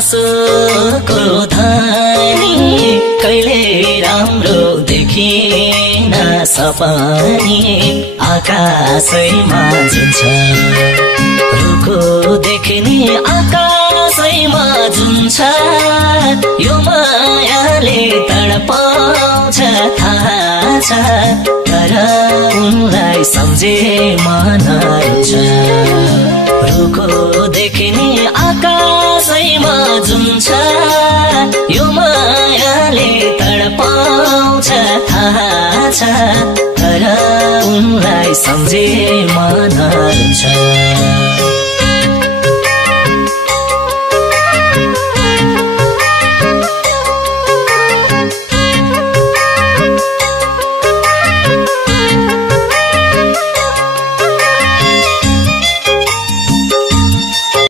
आँसुको धानी कहिले राम्रो देखिन सपनी आकाशैमा जुन्छ रुखो देख्ने आकाशैमा जुन्छ यो मायाले तडपाउँछ थाहा छ तर उनलाई सम्झे मन रुन्छ रुखो देख्ने आकाशैमा जुन्छ यो मायाले तडपाउँछ थाहा छ तर उनलाई सम्झे